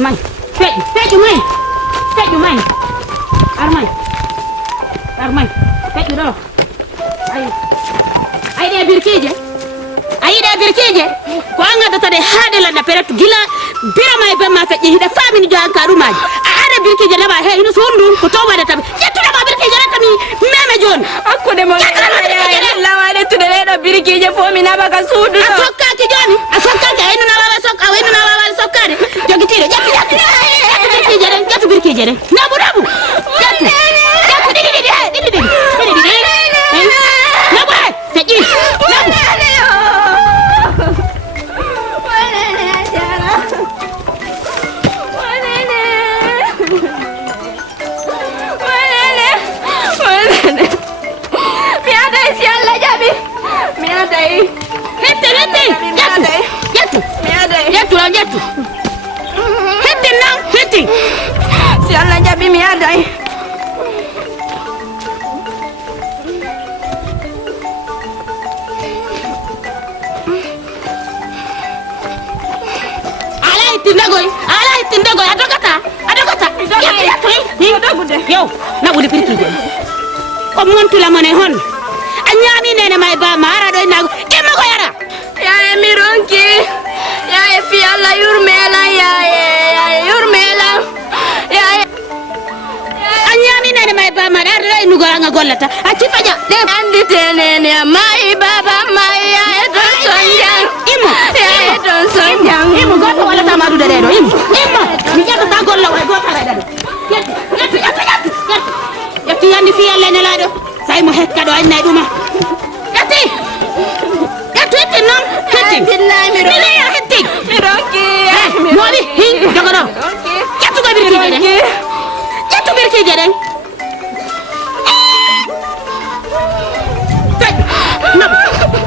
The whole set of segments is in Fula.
mai. Feju mai. Armai. Feju do. Ay de birkije. Ko anga data de hadela na peretu gila birama e bemma feji hida famini jo an karumaji. Ada birkije laba he ino sondu ko toba de tabi. Yettu laba birkije ratami meme jon. Akkude mo lawa de tude do birkije fo mi na baka sudu. Asokka ki joni. Asokka ka ino na baba sokka ino na baba sokkade. Jogitire jattu birkije de. Nabu. Jattu didi. Nabu feji. Nabu. Jatuh. Heti. Si Allah jabi mi adai. Alai tindagoy. Adokata. Yo, na budi pirki je. Ko montu la mane hon. Anyami nene may ba mara doy nago. Ema ko yara. Ya emironki. Ya fi Allah yurmela ya yurmela. Ya anyami nene may ba mara doy nugo nga gollata. Aci faja de andi tenene may baba may ya don sonjang. Imo goto wala tamadu de do imo. Mi jado ta golla way goto la dado. Yatti yandi fi Allah ne lado. Say mo hekka do annay duma. Yatti non hetti. Billahi mi hetti. Mi ronki. Modi hin jogodo. Yattu ga birki jere.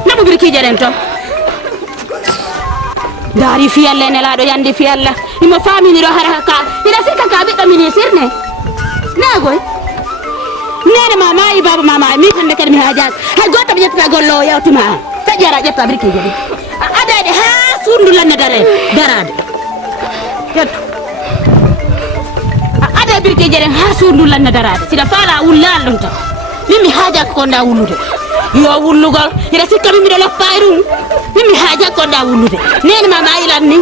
Nabu birki jere to. Dari fi Allah ne lado yandi fi Allah. Imo famini do haraka. Ida sika ka bi do ministre ne. Nagoy. Nene mama i baba mama mi hande kadi mi hajat. Hay goto bi jetta gollo yawtima. Tajara jetta birki jere. Adade ha sundu lanne darade. Yetto. Ada birki jere ha sundu lanne darade. Sida fala wullal dum ta. Mimi haja ko nda wulude. Yo wullugal ida sikka mi do loppayru. Mimi haja ko nda wulude. Nene mama ilan ni.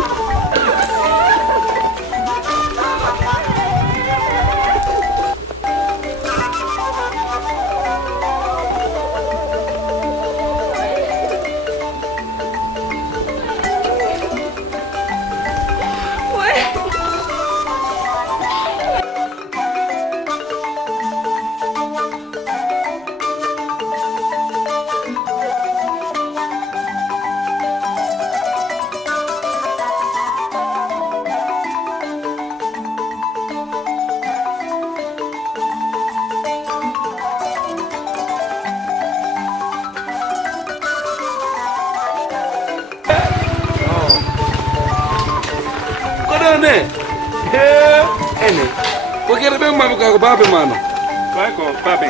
Ene. Ko kere be mamu ka ko babe mano. Ko babe.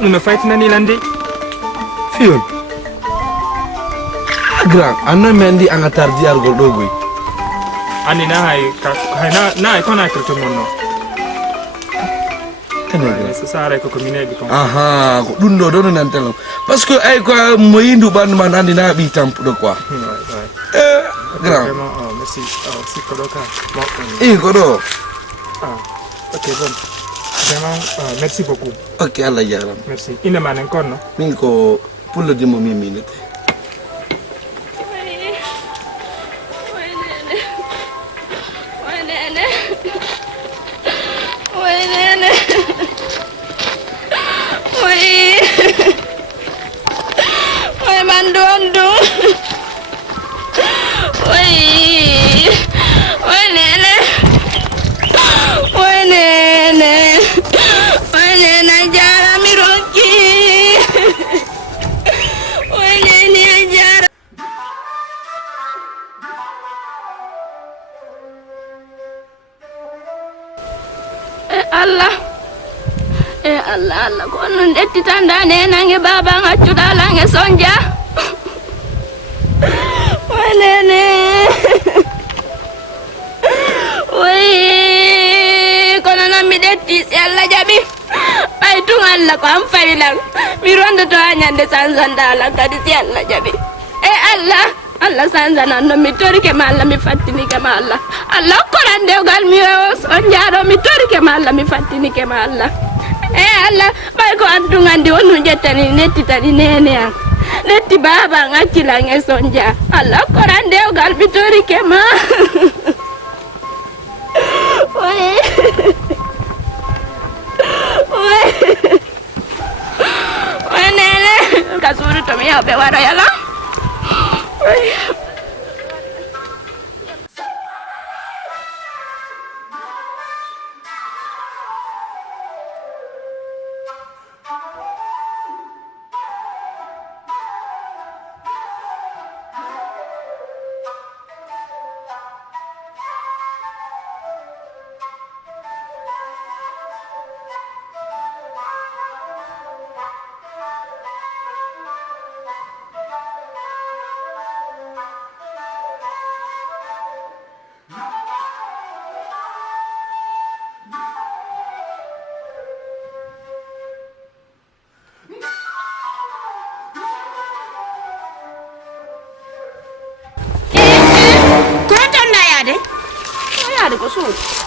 Nume fight na ni landi. Fion. Grand, anno mendi anga tardi argol dogoy. Ani na hay na ko na kirto monno. Ene. Se sare ko komine bi ko. Aha, ko dundo do nan telo. Parce que ay ko moyindu ban man andi na bi tamp do quoi. Grand. Merci. Si Kodoka. Kodo. Ok, bon. Vraiment, merci beaucoup. Ok, Allah yaram. Merci. Ina man encore, non? Minko, pour le dimo mi minute. Allah ko non detti tandane nange baba ngaccuda lange sonja wanene nyande sanzanda Allah kadi si Allah jabi Allah sanzana no mi tori ke ma Allah mi fattini ke ma Allah korande gal mi on jaro mi tori ke ma Allah mi fattini ke ma Allah Allah bay ko andu ngandi wonu jettani netti tani nene an netti baba ngakila ngesonja Allah korande gal mi tori ke ma nene kasuri to mi yabe wara yala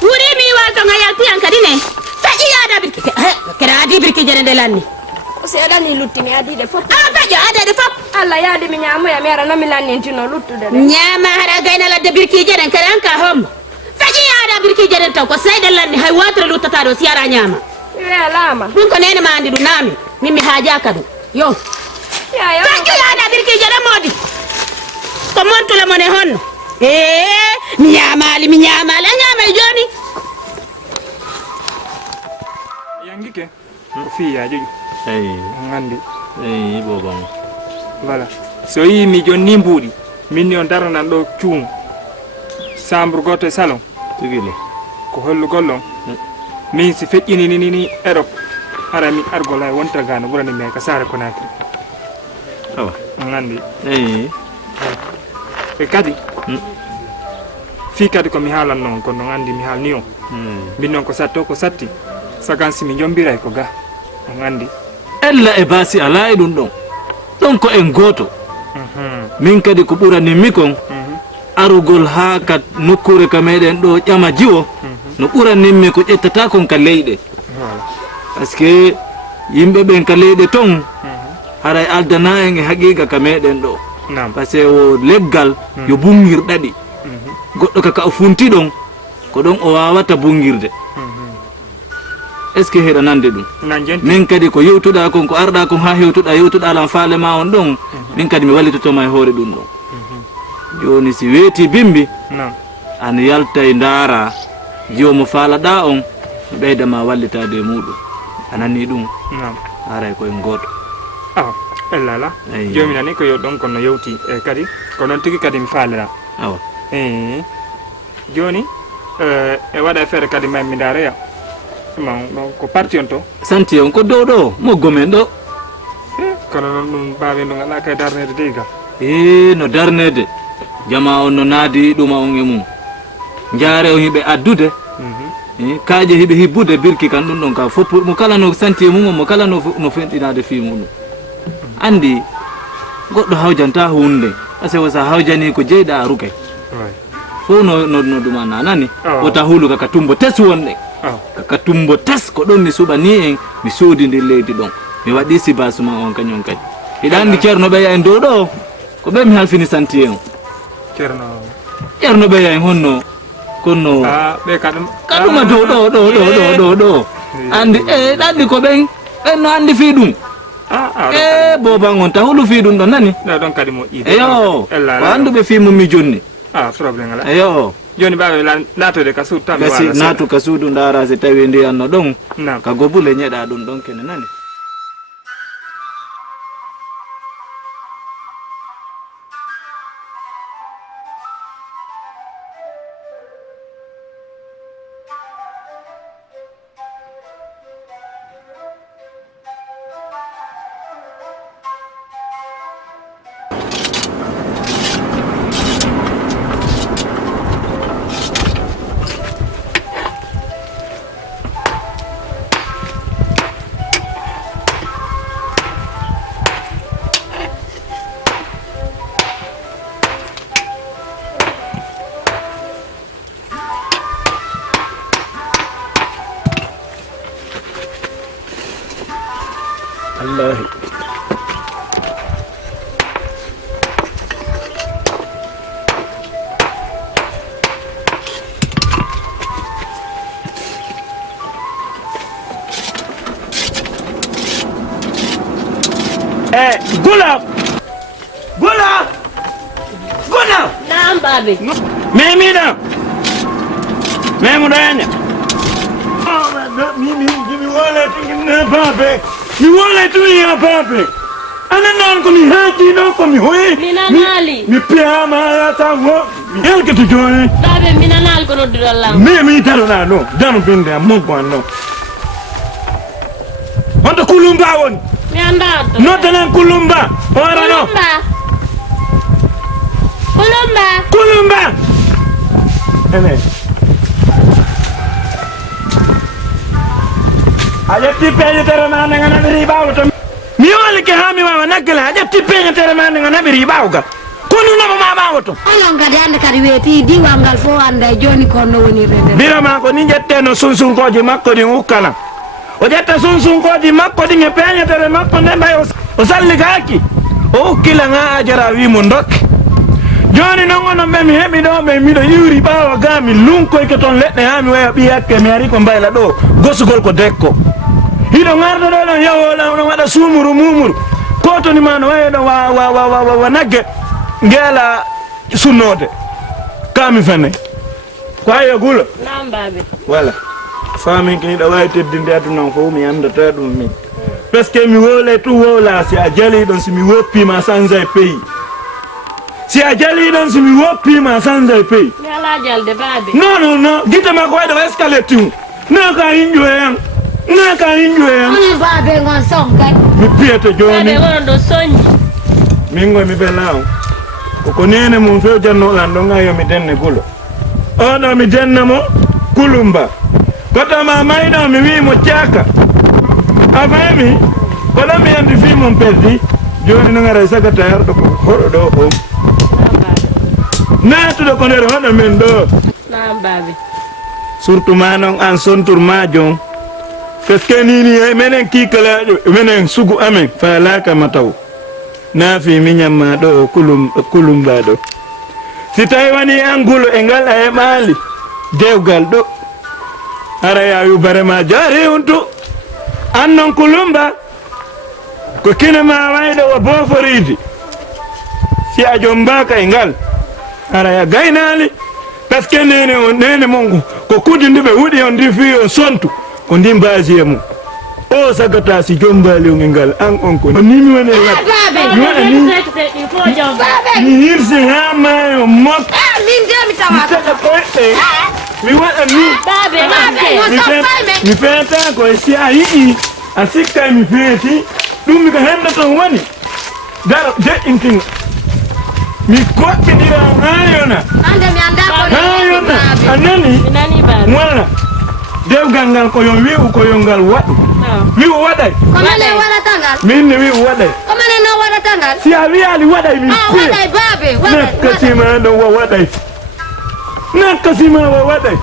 wuri mi walto ngayalti an kadine taji yada birki kera adi birki jere lanni se adani luttini adi de fop taji ada de fop Allah yadi mi nyamu ya mera no mi lanni tino luttude nyama hara gayna la de birki jere kare an ka hom taji yada birki jere taw ko sayda lanni hay watra luttata do siara nyama lama dun ko nene ma andi du nami mimi haja kadu yo taji yada birki jere modi ko montu la mone honno mi nyamali nyama joni yangike ko fi ya jogi ngandi bobam voilà so yi mi jonni mbudi min on daranan do cium chambre goto salon tugile ko hollu gollon min si feƴƴini ni Europe ara mi argolay wonta gano burani me ka sare Conakry awa ngandi e kadi fi kadi ko mi haalan non ko non andi mi haalni on min non ko satto ko satti sagansi mi jombiray ko ga on andi ella e basi ala e dum don ko en goto min kadi ko burani mi kon arugol ha kat nokkure ka meden do ƴama jiwo no burani mi ko ƴettata kon ka leyde parce que yimbe ben ka leyde ton haray aldana en e haqiqa ka meden do parce que o leggal yo bungir dadi goddo ka o funti don ko don o wawata bungirde est ce que heeda nande dum min kadi ko yewtuda kon ko arda kon ha yewtuda lan faale ma on don min kadi mi wallitoto ma hoore dum don joni si weeti bimbi an yalta e ndara jomo faalada on beyda ma wallitade mudum anani dum haray ko en goto ellala jomi nani ko yo don kono yewti e kadi ko non tigi kadi mi faalira awa joni e wada fere kadi may mi ndareya ko parti on to santi on ko do mo gomen do kono non dum baabe no ngala kay darnede diga no darnede jama on no naadi duma on e mum jaare o hibe addude kaaje hibe hibbude birki kan dum don ka fop mo kala no santi mum mo kala no fendinade fi mum andi goddo hawjanta hunde ase wasa hawjani ko jeyda ruke fo no duma nanani wota hulu ka tumbo tes wonde ka tumbo tes ko don mi suba ni en mi sodi ndi leydi don mi wadi sibasuma on kanyon kay idandi cerno be en do ko be mi halfini santi en cerno be en honno kono be kaduma do andi dandi ko ben no andi fi dum boba ngon ta hulu fi dum don nani don kadi mo ide ko andu be fi mum mi jonni problème ala joni baabe nato de kasu tan wala kasi nato kasudu ndara se tawi ndi anno don ka gobule nyeda dum don ken nani wallahi. Gula! Naam babe. Memida! Memudanya! Mi wala tingin babe! Mi wala tuya babe! Anan ko ni haji no ko mi hoye! Minanali. Mi piyama ya tawo! Mi helke to joye! Babe minanal ko no dudallam. Mi taro na no! Danu binde mo ko no! Onto kulumba won! Mi anda to. No tanan kulumba! Ora no! Kulumba! Ene. Aja tipe tere na ngana ribaw to. Mi wala ke hami wa nagala aja tipe tere na ngana ribaw ga. Kunu na mama to. Olo ngade ande kadi weti di wangal fo anda joni kono woni rende. Bira ma ko ni jette no sunsun ko di makko di ukana. O jetta sunsun ko di makko di ngepenya tere makko ne bay o salli gaki. O kila nga ajara wi mo ndok. Joni nongono be mi hebi do be mi do yuri bawa gami lunko ke ton ledde ha mi waya bi yakke mi ari ko mbayla do gosugol ko dekko hido ngardo do don yawola no wada sumuru mumuru ko to ni mano waya do wa nagge ngela sunnode kami fane ko ayo gulo Naam babe. wala fami kini da way teddinde aduna ko mi anda ta dum mi parce que mi wole tu wola si a jali don si mi woppi ma sanza pays si a jali don si mi woppi ma sanza pays Mi ala jalde babe. no gita ma ko da escalate tu na ka injoyam Oni babe ngon songa. mi piete Babe joni gono do sonji. mingo mi belao ko nene mun fe janno lando ngayo mi denne gulo ono mi denna mo kulumba kota ma maydo mi wi mo tiaka afami kola mi andi fi mon perdi joni no ngara secrétaire do ko hodo do o na to do ko nder hodo men do Naam babe. surtout manon an sontour majon feske nini ay menen kikala menen sugu amen fa laka mataw na fi minyamma do kulumba do si tay wani angulo e ngal ay mali dewgal do ara ya yu barema jare untu annon kulumba ko kinema waydo o boforidi si a jombaka e ngal ara ya gaynali parce que nene mongo ko kudinde be wudi on di fi on sontu ko ndi mbasi mu o sagata si jombali ngal an on ko ni mi woni wat ni hirse ha ma mo Min de mi tawata. mi wada ni mi feta ko si ayi asikka mi feti dum mi ko henda ton woni daro de intin mi ko dira ayona Ande mi anda ko ayona anani Minani babe. wala dew gangal ko yo wi ko yo ngal wadu wi waday Komane wala tangal. min wi waday Komane no wala tangal. si a wi ali waday mi Wala babe, wala. nakasima no waday nakasima waday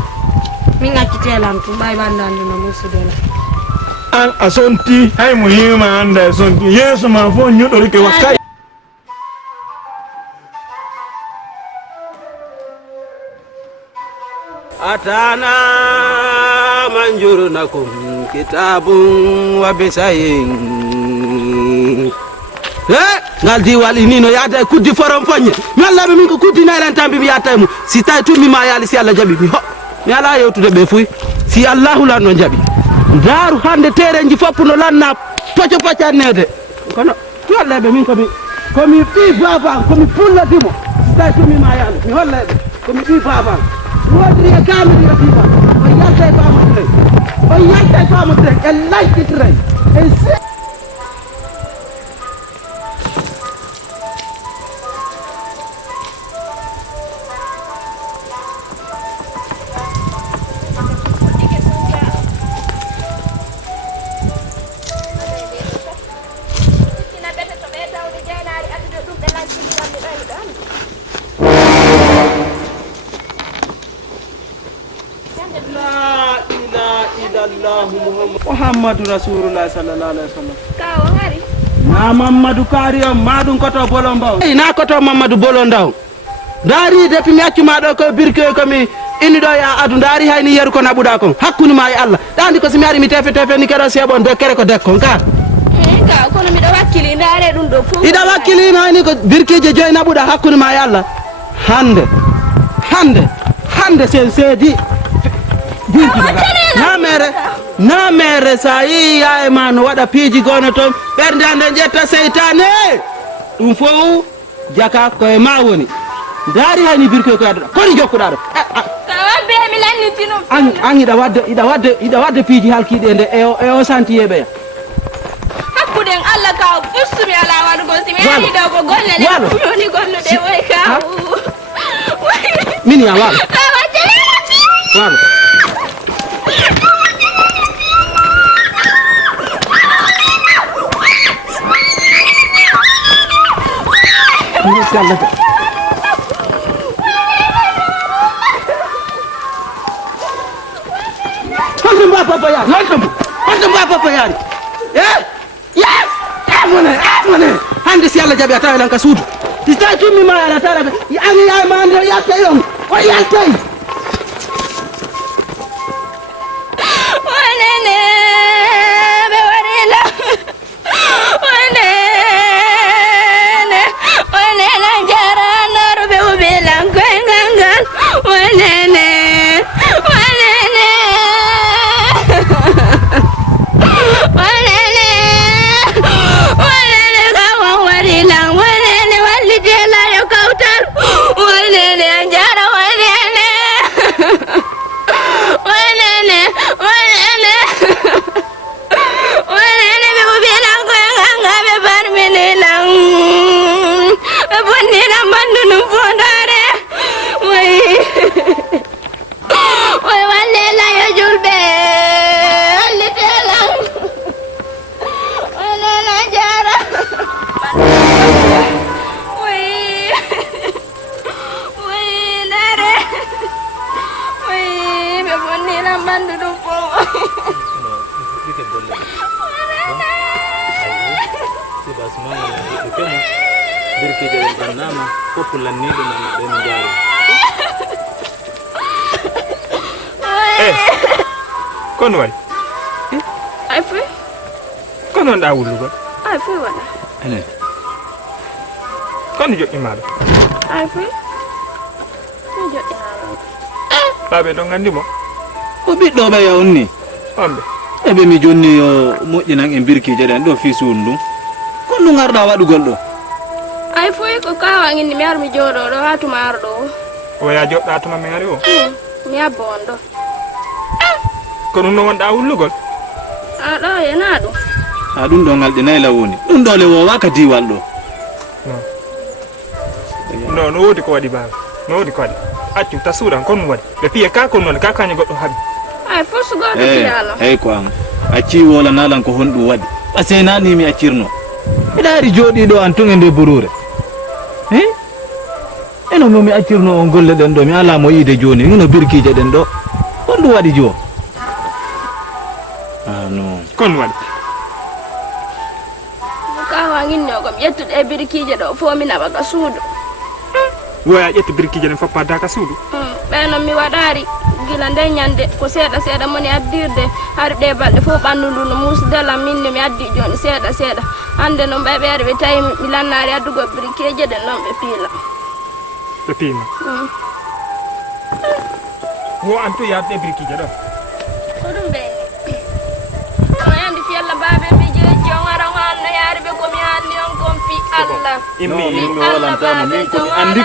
Mi ngakitela mtu bai bandande no musudela. an asonti hay mo yima anda asonti yeso ma fo nyodo ke wakai atana manjurunakum kitabun wa bisayin ngal diwal inino yaata kuddi forom foñe mi Allah be min ko kuddi nailan tambi mi yaata mu si tay tummi ma yali si Allah jabi mi ho mi ala yewtude be fuy si Allahu lan no jabi daru hande terenji fop no lanna poco pocanede kono mi Allah be min ko mi fi baba ko mi pulla dimo si tay tummi ma yali mi holla be ko mi fi baba wodri e kamedi rafiba o yalta e famutre e laytitre e Muhammadu Rasulullah sallallahu alaihi wasallam. Kau hari na Mamadou Kariam madum koto bolon baw na koto Mamadou bolon daw dari depuis mi accuma do ko birke ko mi inni do ya adu dari hayni yeru ko nabuda kon hakkuni ma e Allah dandi ko simi ari mi tefe ni kado sebon de kere ko dekkon ka ka kono mi do wakkili ndare dum do fu ida wakkili hayni ko birkeje joy nabuda hakkuni ma e Allah hande sen sedi birki na mere sa yi yae man wada piji gono ton bernde ande jetta seytane dum fo jaka ko e ma woni dari hayni birke ko adda koni jokkuda do be mi lanni tinu an ida wadde piji halkide nde e o santi yebe hakkuden Allah ka fustumi ala wadugo simi ani do ko golle le woni gollo de way ka min ya wala hande si Allah jabi atawa lan ka suudu ista tummi ma ala tara ani ay ma ando yatta yon o yaltay wanene be warila wanene jara naru be ubilan kwengangal wanene kono wari ay fu kono nda wulugo ay fu wala ene kono joɗɗi maɗo ay fu joɗɗi baɓe ɗon gandi mo ko ɓiɗɗo ɓe yawni onɓe eɓe mi jonni yo moƴƴinan e birkije ɗen ɗo fi suudu ndum kon ɗum arɗa waɗugol ɗo ay fu ko kawa ngini mi ar mi joɗo ɗo ha tuma ar ɗo oya joɗɗa tuma mi ari o mi abbo on ɗo ko ɗum ɗo wonɗa wullugol aɗo yena ɗum ha ɗum ɗo ngalɗi nayla woni ɗum ɗo le wowa ka diwal ɗo non no wodi ko waɗi baaba no wodi ko waɗi accu ta suuɗan kon ɗum waɗi ɓe piye ka kon noon ka kañum goɗɗo haaɓi ay fof so goɗɗo piyalo eyyi ko an acci wola nalan ko honɗum waɗi ɓase nani mi accirno mbiɗa ari jooɗiɗo an tun e nde burure eno momi accirno on golle ɗen ɗo mi ala mo yiide joni ino birkije ɗen ɗo honɗum waɗi jo non kon waɗi kawa ginno kom ƴettuɗe e birkije ɗo fo mi naɓa ka suudu woya ƴettu birkije ɗen foppada ka suudu ɓenon mi waɗari gila nde ñande ko seeɗa seeɗa moni addirde hari ɗe balɗe fof ɓanndu ndu no musdelam minne mi addi joni seeɗa seeɗa hande noon ɓeɓe ari ɓe tawi mi lannari addugo birikeje ɗen noon ɓe piila ɓe piima wo an tu yadde birkije ɗo ko ɗum ɓeni o yandi fi Allah baɓe ɓe jeeji on ara on anno yaari ɓe komi anni on kon fi Allah immi walantama min komi andi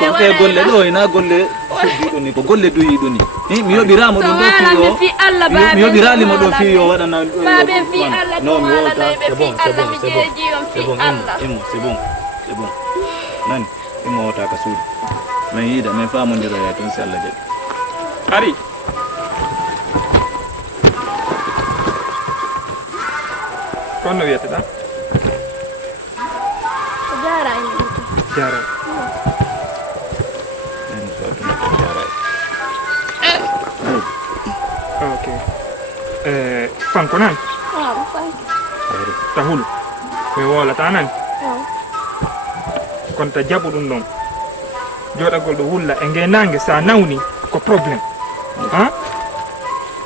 kon ɓe golle ɗo ina golle suddiɗo ni ko golle duyiɗo ni mi yoɓirama ɗum ɗo fi Allah baɓe mi yoɓiralima ɗo fi yo waɗana baɓe fi Allah non mi wonta c'est bon mi jeeji on fi Allah c'est bon nani imo wota ka suudu min yiida min famodiroya toon si Allah jaɓi ari kon no wiyeteɗa jarani jara ok fanko nani tahul mi wolata nani kono ta jaɓu ɗum ɗon joɗagol ɗo wulla e ngenangue sa nawni ko probléme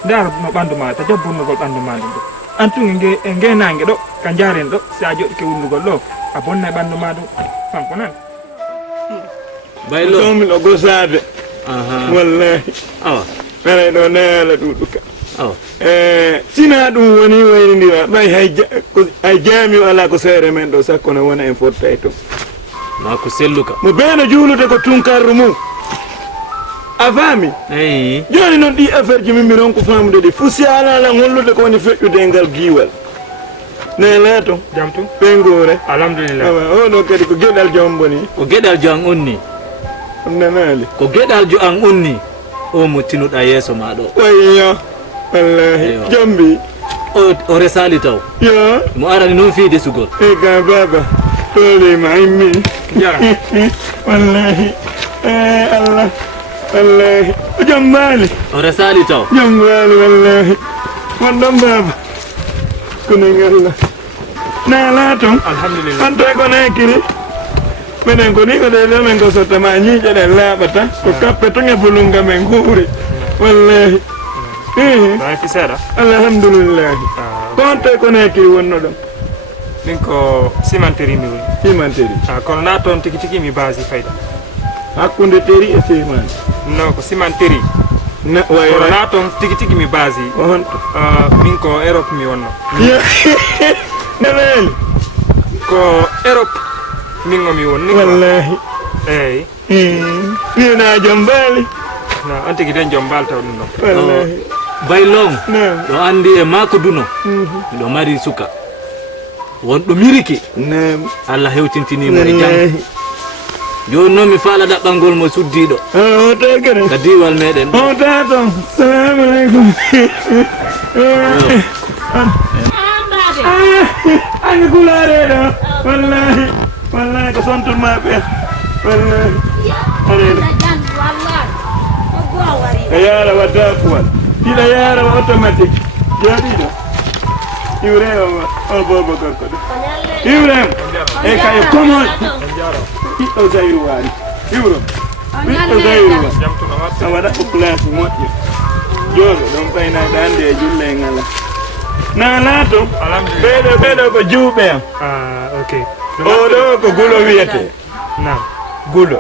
ndar no ɓandu ma ta jabburnugol ɓandu ma ɗum ɗo antuge e ngenangue ɗo ka jaren ɗo sa joɗike wundugol ɗo a bonna e ɓandu ma ɗum fanko nan baylo tomi ɗo gosade wallahi aray ɗo neela ɗuɗuka sina ɗum woni waynidira ɓay hay jaami o ala ko seere men ɗo sakko no wona en fottay to ma ko selluka mo beeno juulude ko tunkarru mum a faami eyi joni noon ɗi affaire ji min mi ronko famude ɗi fu si alala hollude ko woni feƴƴude e ngal giiwal nela to jam tu ɓengore alhamdulillah oɗo kadi ko gueɗal jom boni ko gueɗal jo an onni ɗum nanali ko gueɗal jo an onni o mo tinuɗa yeeso ma ɗo wayyo wallahi jombi o resali taw yo mo arani noon fiide sugol e ga baba tolima immi wallahi allah wallahi o jombali o resali taw jombali wallahi wonɗon baba kono ngalla nala toon alhamdulillah on tawi kono ekkiri minen ko ni ko ɗe ɗo men ko sottama ñiiƴe ɗen laaɓata ko kappe ton e bulunga men guuri wallahi ɗa fi seeɗa alhamdulillahi ko on tawi kono ekkiri wonno ɗon min ko cimenterie mi woni cimenterie kono na toon tigi tigi mi basi fayda hakkude teri e cimani non ko cimenterie na kono way na toon tigi tigi mi basi o honto min ko Europe mi wonno neweeli ko Europe min o mi wonni wallahi eyyi mina jom baali no on tigi den joom mbaltaw ɗum ɗon wallahi baylong nam ɗo andi e mako duno miɗo mari suka wonɗo miriki nam allah hewtintinimo e jam joni noon mi faala ɗaɓɓalngol mo suddiɗo o tegere ka diwal meɗen ɗo o taton salamu aleykum ange kulareɗo wallahi wallahi ko sonturma ɓe wallahi areɗo a yara wadda fuwal hiɗa yara wa automatique jooɗiɗo iwrema o bobo gorko ɗo iwrema e kaye komol ɓiɗɗo zayru wani iwro ɓiɗɗo zayru wa a waɗa ko place moƴƴo jooɗo ɗon ɓaynaɗa ande e julle e ngala na laato ɓeɗo ko juuɓe am ok oɗo ko gulo wiyete nam gulo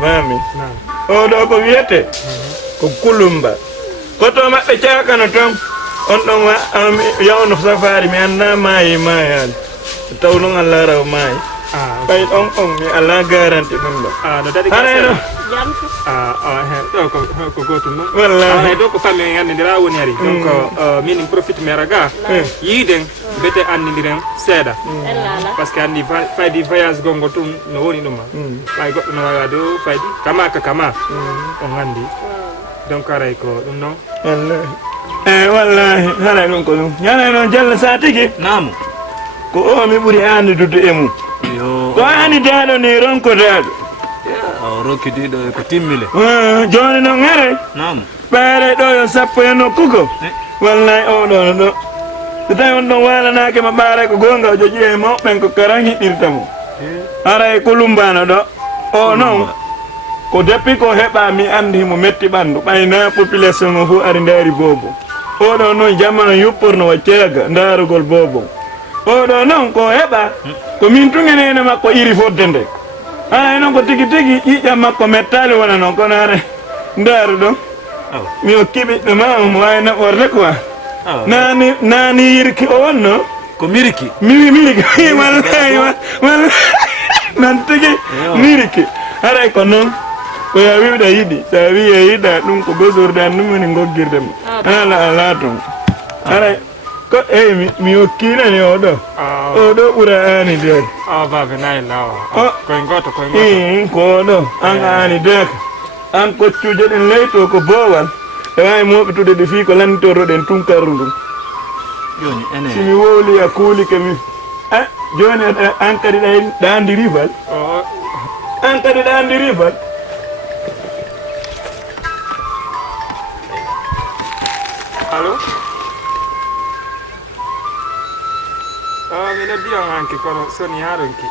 fami nam oɗo ko wiyete ko kulumba koto maɓɓe cakano ton on ɗon yawno safari mi anda maayi maayali taw noon allah raw maayi ɓay ɗon on mi ala garanti ɗum ɗo no daɗi harayno ɗo ko gotum noon wallahi ɗo ko famille gandidira woni ari donc min profite mi raga yiiden bete andidiren seeɗa par ce que andi faydi voyage gongo tun no woni ɗuma ɓay goɗɗo no wawa dow faydi kama ka kama on andi donc aray ko ɗum noon wallahi wallahi haray ɗum ko ɗum ñanay noon jalla sa tigi namo ko o mi ɓuuri andidude e mum yo ko andidaɗo ni ronkodaɗo o rokkidiɗo e ko timmile joni noon haray namo ɓeere ɗo yo sappo e nokkugo wallahi oɗo ɗo so tawi on ɗon walanake ma ɓaaray ko gonga o joƴi e mawɓen ko karan hiɗɗirta mo aray ko lumbano ɗo o noon ko depuis ko heɓa mi andi mo metti ɓandu ɓayna population o fof ari ndaari bobo oɗo noon jamano yupporno wa ceega ndaarugol bobo oɗo noon ko heɓa ko min tugenene makko iri fodde nde aray noon ko tigi tigi ƴiƴam makko mettali wona noon kono ara ndaaru ɗon mi hokki ɓiɓɓe ma mo wawi naɓorde quoi nani yirki o wonno ko miriki miriki wallahi wallahi nan tigi miriki haray ko noon ko ya wiwɗa yiɗi sa wi a yiɗa ɗum ko gosordan ɗum woni goggirde mo ala ala toon haray ko eyi mi hokkinani oɗo oɗo ɓuura ani deke babe nayi lawa koye goto koye ko oɗo an ani deke an koccuje ɗen leyto ko boowal e wawi moɓitude ɗe fii ko lannitoroɗen tunkarru ndum joni ene simi wowli a kuulike mi joni an kadi ɗa andi rival an kadi ɗa andi rival allo mi noddi on anke kono soni haronki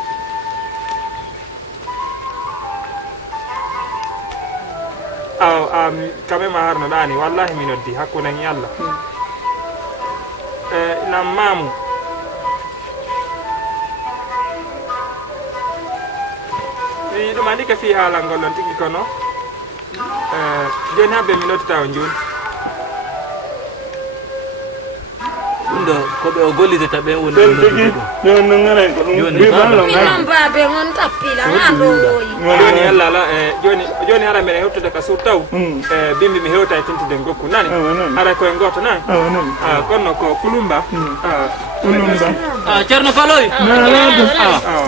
kame ma harno ɗani wallahi mi noddi hakkude en Allah nam mamu mi ɗum andi ka fi haalal ngol ɗon tigi kono joni habbe mi noddita on joni ɗum ɗo koɓe o gollidata ɓe woni ɗon no ngaren ko ɗum minon baabe on tappila nandoyi joni Allah ala joni hara mbiɗen hewtude ka suur taw bimbi mi hewta e tintude gokku nani hara koye goto nan kono ko kulumba ceerno Faloy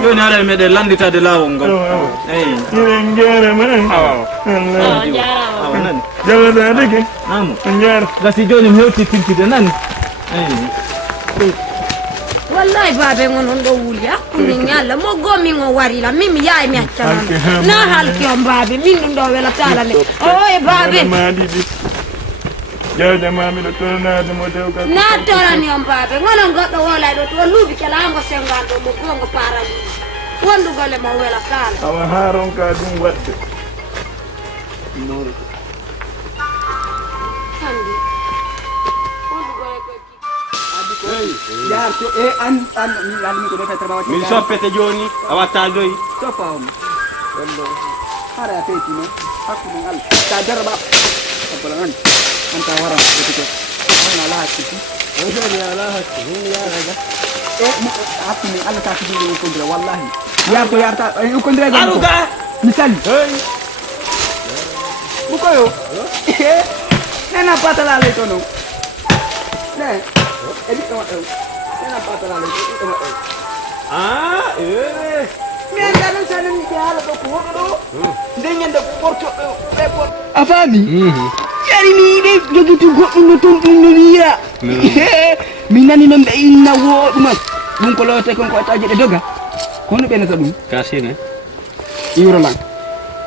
joni hara meɗen landitade lawol ngol eyi iɗen jarama nani jawata tigi namo on jara gasi joni mi hewti tintide nani eyi wallahi baabe on on ɗo wuli hakkude ñalla mo gomin o warila min mi yahay mi accanan na halki on baabe min ɗum ɗo welatala nde oye baabe maɗiɗi jawjamami ɗo tornade mo dewgal na torani on baabe gonon goɗɗo wolay ɗo to luuɓi kelango sengan ɗo mo gongo parani wondugole mo welatala awa haron ka ɗum waɗde handi yarto e an mi ko defata ba wati mi soppete joni a watta doyi soppa on wallo hara ya feti no hakku dum al ta jaraba sabala an anta wara ko ana la hakki o joni ala hakki ya raga e hakku ni alla ta kidi ko ndira wallahi yarto yarta ko ndira gam ko misali hey buko yo nena patala le to no ne edik ko nena patala le to no mi andano sanen mi hala do ko do ndengende ko porto e porto afami yari mi de jogitu goddum no ton dum no wiira mi nani non be inna woduma dum ko lote kon ko taaje de doga kono be nata dum kasine iwro lan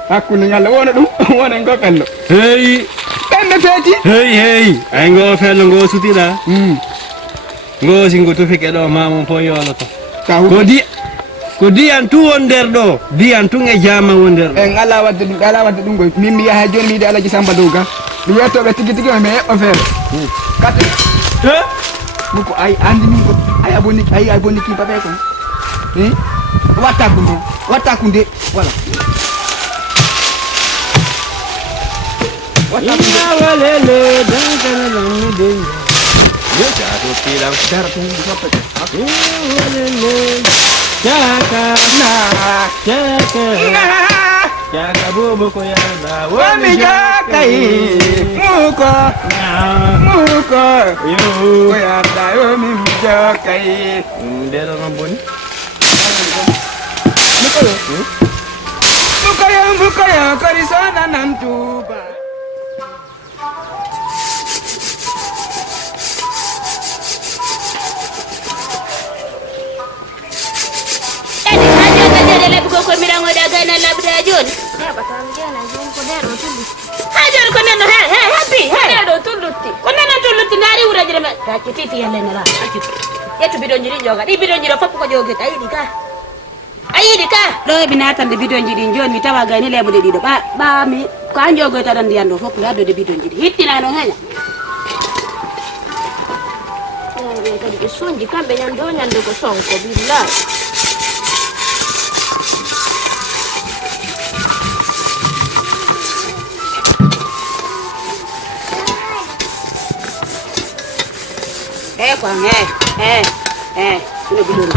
hakkunde yalla wona dum wona ngopello hey bembe feti hey ay ngo fello ngo sutida ngo singo to fike do mamo po yolo to ko diyan tu won der do diyan tu e jama won der en ala wadde dum go min mi yaha joni mi de alaji samba doga mi yetto be tigi me o fer kat muko ay andi min ko ay aboni ki pape ko watta kunde voilà Ina walele dankana lamu denga yo jaado tilam dar tun di soppete walele jaka jaka bobo ko yanda wa mi jakai muko yo ko yanda yo mi jakai ndelo non boni muko yo korisona nam tuba ko mirango daga na labda jon ya batam jana jon ko dero tulli hajar ko neno happy dero tullutti ko neno tullutti nari wura jere ma ta titi yelle na la yetu bidon jiri joga di bidon jiro foppo ko joge ayidi ka do e binatan de bidon jiri joni mi tawa gani lebude dido ba mi ko an jogo tan ndiyando foppo raddo de bidon jiri hittina no hanya kadi be sonji kambe nyando ko sonko billahi Kwang ini bidon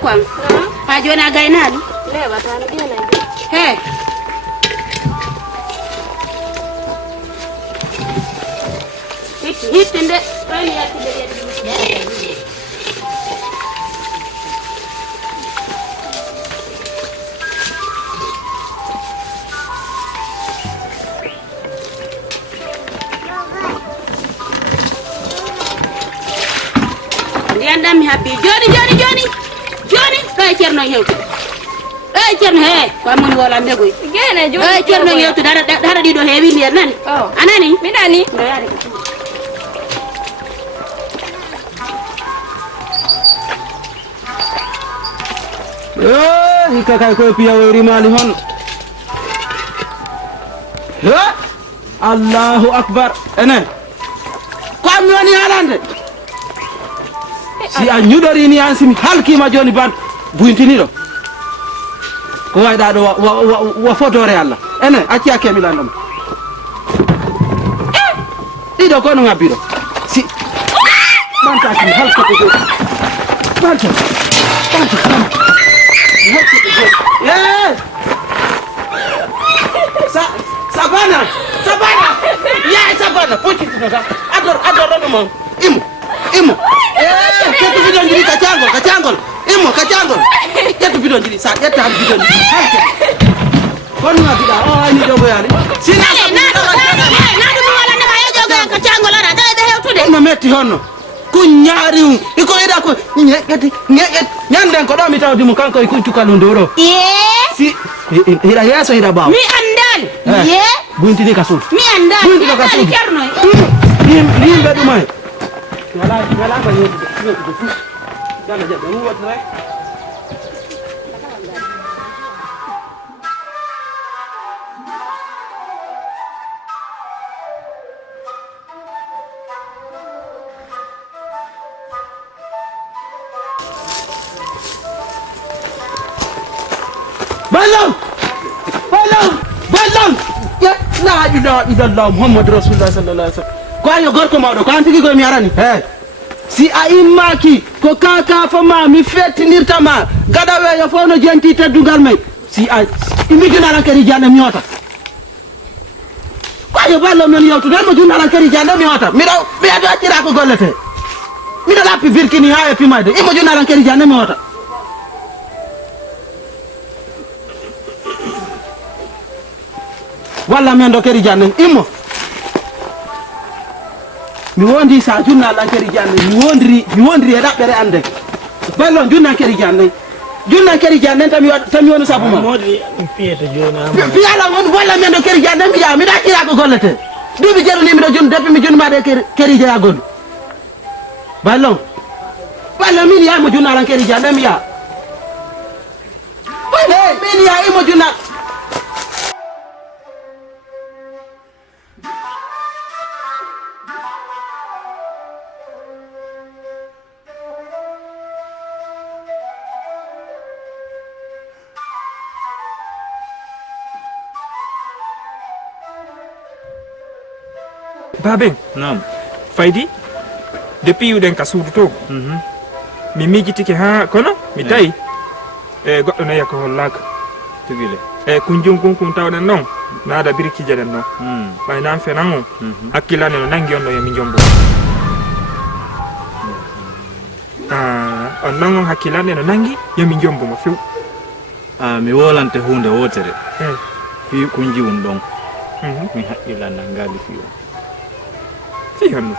kwang ajona gainani leba tan gena hitinde rani yakide ya habbi joni kay cerno hewtu ay cerno he ko amoni wala mbegoy gene joni ay cerno hewtu dara dido heewi nder nani anani mi nani do yaade hikka kay koye piya woyri mali hon Allahu akbar enen ko ammi woni halande si a ñuɗorini an simi halkima joni ban buyntiniɗo ko wayɗa ɗo wa fotore Allah enen acci a kemilandoma ɗiɗo ko no ngabbiɗo si ɓantakimi halkoɓe joni ɓanto Sabana ya Sabana pucci tinoga ador no imo ketu bidon jiri kacangol imo kacangol ketu bidon jiri sa yetta bidon jiri halke konu ngabida ni dogo yali sina na do wala na ya jogo kacangol ara da hewtude no metti honno ku ñaari iko ida ko ñanden ko do mi tawdi mo kanko ku cukalunde do si hira yeso hira baw mi andal ye buntini kasul mi andal buntini kasul cerno limbe dumay wala ko yodu fu dala jabe mu wat rek Ballam ya la ilaha illallah muhammad rasulullah sallallahu alaihi wasallam ko ayo gorko mawdo ko antigi ko mi arani si a immaki ko kaka fama mi fettinirtama gada weyo fo no jenti teddugal may si a imigina keri jande mi wata ko ayo ballo men yewtu den mo junna keri jande mi wata mi do accira ko gollete mi do lappi virkini ha e pimayde imo junna keri jande mi wata walla men do keri janne immo mi wondi sa junna lan keri janne mi wondri e dabbere ande ballo junna keri janne tami wonu sabu ma modi fiyete joni fi ala won walla men do keri janne mi ya mi dakira ko gollete dubi jeruni mi do jun depuis mi junma de keri jeya gol ballo min ya mo junna lan keri janne mi ya min ya imo junna Babeng, Naam. Faidi, depuis uden ka suudu to. Mi mijitike ha kono, mi tawi goɗɗo nayi ko hollaka. Tugile. Kunjum kun tawɗen noon, naada birkije ɗen noon. Ɓay nan fenan o, hakkillane no nangi on ɗo yomi jombo. On noon on hakkillane no nangi yomi jombo mo few. Mi wolante hunde wotere. Fi kunjiwum ɗon. Mi haqqilana ngali fi on. Fi honno.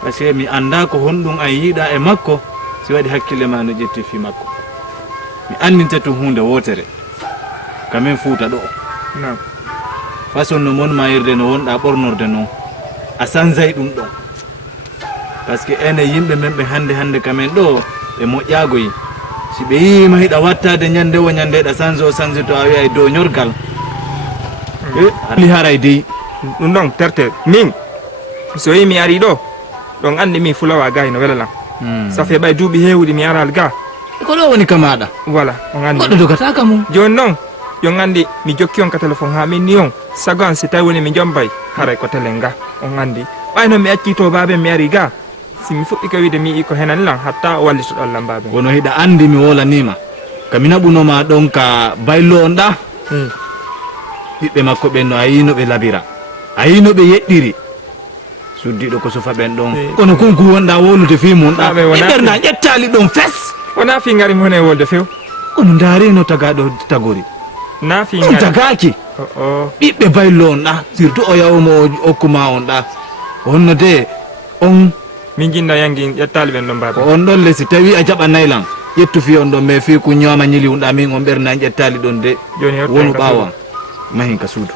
Parce que mi anda ko honɗum a yiiɗa e makko si waɗi hakkille ma no ƴetti fi makko. Mi andinte to hunde wotere kamen fuuta ɗo Naam. façon no mon mayirde no wonɗa ɓornorde noon a sansay ɗum ɗon par ce que ene yimɓe men ɓe hande kamen ɗo ɓe moƴƴagoyi si ɓe yima hiɗa wattade ñande o ñandeɗa sanse to a wiya dow ñorgal ali haray dey ɗum ɗon terte min so yi mi ari ɗo ɗon andi mi fulawa ga no welalam ça fait ɓay duuɓi heewɗi mi aral ga ko ɗo woni ka maɗa voilà on andi goɗɗo dogata ka mum joni noon yon andi mi jokki on ka téléphone ha min ni on sago an si tawi woni mi jombay haray ko télé nga on andi ɓay noon mi acci to baben mi ari ga si mi fuɗɗi ka wiide mi yi ko henan lan hatta o wallito ɗon lam baben wono hiɗa andi mi wolanima kami naɓunoma ɗon ka baylo on ɗa ɓiɓɓe makko ɓen no a yino ɓe labira a yino ɓe yeɗɗiri suddiɗo ko sofa ɓen ɗon kono konko wonɗa wolude fi mum ɗa ɓerna ƴettali ɗon fes wona fi ngari hone wolde few kono darino tagaɗo tagori na fi ɗum tagaki ɓiɓɓe baylo on ɗa surtout o yawmo o hokkuma on ɗa honno de on min jinda yangi yettali ɓen ɗon mbaɓe on ɗon le si tawi a jaɓa naylan ƴettu fi on ɗon mais fi ko ñooma ñili unɗa min on ɓerna ƴettali ɗon de joni wonu ɓawa mahin ka suudu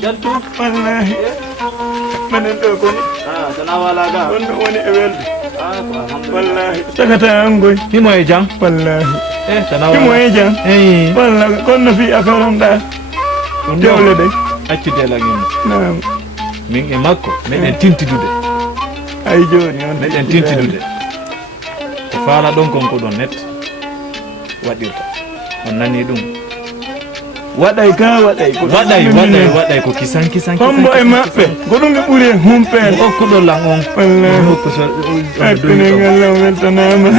jantu wallahi manen ɗo koni sana walaga wonno woni e welde wallahi tagata an goy himo e jam wallahi sana himo e jam wallahi kono fi affaire on ɗa dewle de accidelagin nam min e makko meɗen tintidude ay joni on meɗen tintidude ko faala ɗon kon ko ɗon net waɗirta on nani ɗum waɗay ka waɗay ko waɗay ko kisan hombo e maɓɓe ko ɗum ɓe ɓuuri humpede hokkuɗo lan on wallahi hokku hakkune ngal o weltanama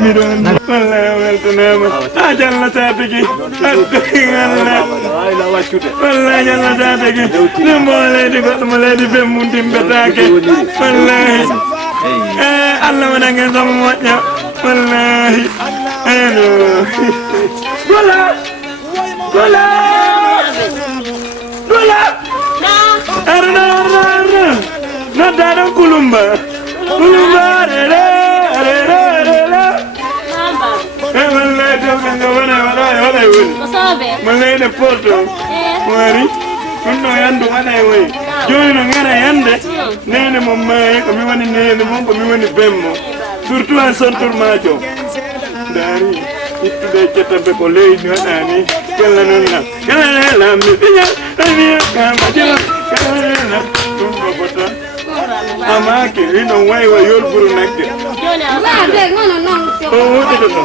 miɗon wallahi o weltanama a jalla satigi hakkune allah wallahi jalla satigi ɗum mo leydi goɗɗo mo leydi bemmum dimbetake wallahi allah waɗangen somo moƴƴa wallahi eno Dola! Arna! No daron kulumba! Kulumba! Arere! Wallahi to kanga wala woni. Wallahi de porto. Wari. Kunno yandu wala woni. Joni no ngara yande. Nene mo mai ko mi woni nene mo ko mi woni bemmo. Surtout en sontour majo. Dari. Ittude cettambe ko leydi waɗani kella noon na kala lammi ɓiña amiya kama jela kala ɗum ɗo fota amake ino waywa yolburu nagge o woɗito ɗo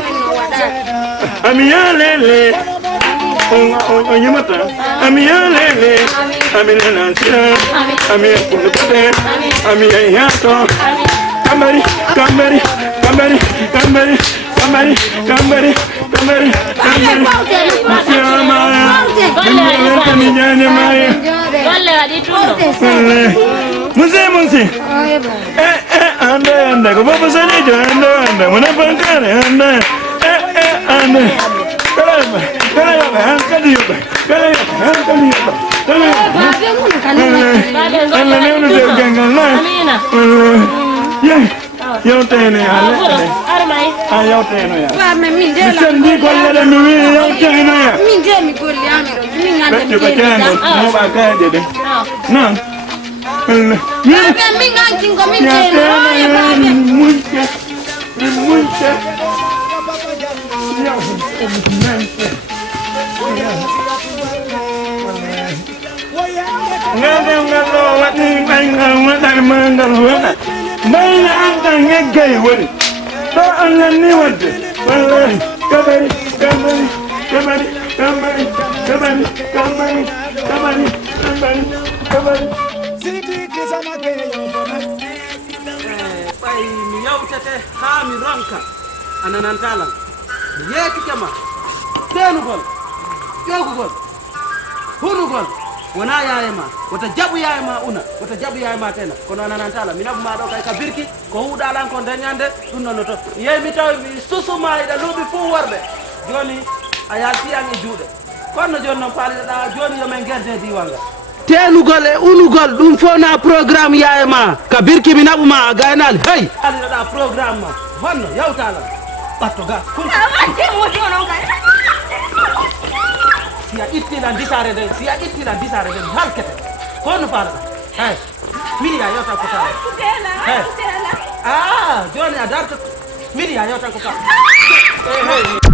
amiya lele o yimata amiya lele ami nanansia ami yakkude bote ami yay hato kambari Munsi anda ko baba sani jo anda mona pankare anda kala hankali yoba Allah ne onu de gangal na Yo tene Armai. Yo tene ya. Ba me min de la. Sendi golle mi wi yo tene ya. Min de mi golli amiro. Min ngande mi de. No ba ka de. No. Ba min nganti ko min de. Mucha. Ngado wati ngal mangal wala. Bayna anta ngegay woni to Allah ni wadde wallahi kabari sidi kisama ke yo bay mi yawtete ha mi ronka ananantalan yeki kema tenugol jogugol hunugol wona yaayema wata jabu yaayema una wata jabu yaayema tena kono ananantala minabu ma do kay ka birki ko huudalan ko dañande dum non to yeymi taw mi susuma ida lubi fu warbe joni a yalti an e juude kono joni non paalida joni yo men gerde diwaanga tenugol e unugol ɗum fof na programme yaye ma ka birki mi naɓuma a gaynali hey alinoɗa programme ma honno yawtala ɓatto ga si a ittila disare nden halkete kono faalaɗa hey mini ya yewtan ko tawa hey joni a darta mini ya yewtan ko tawa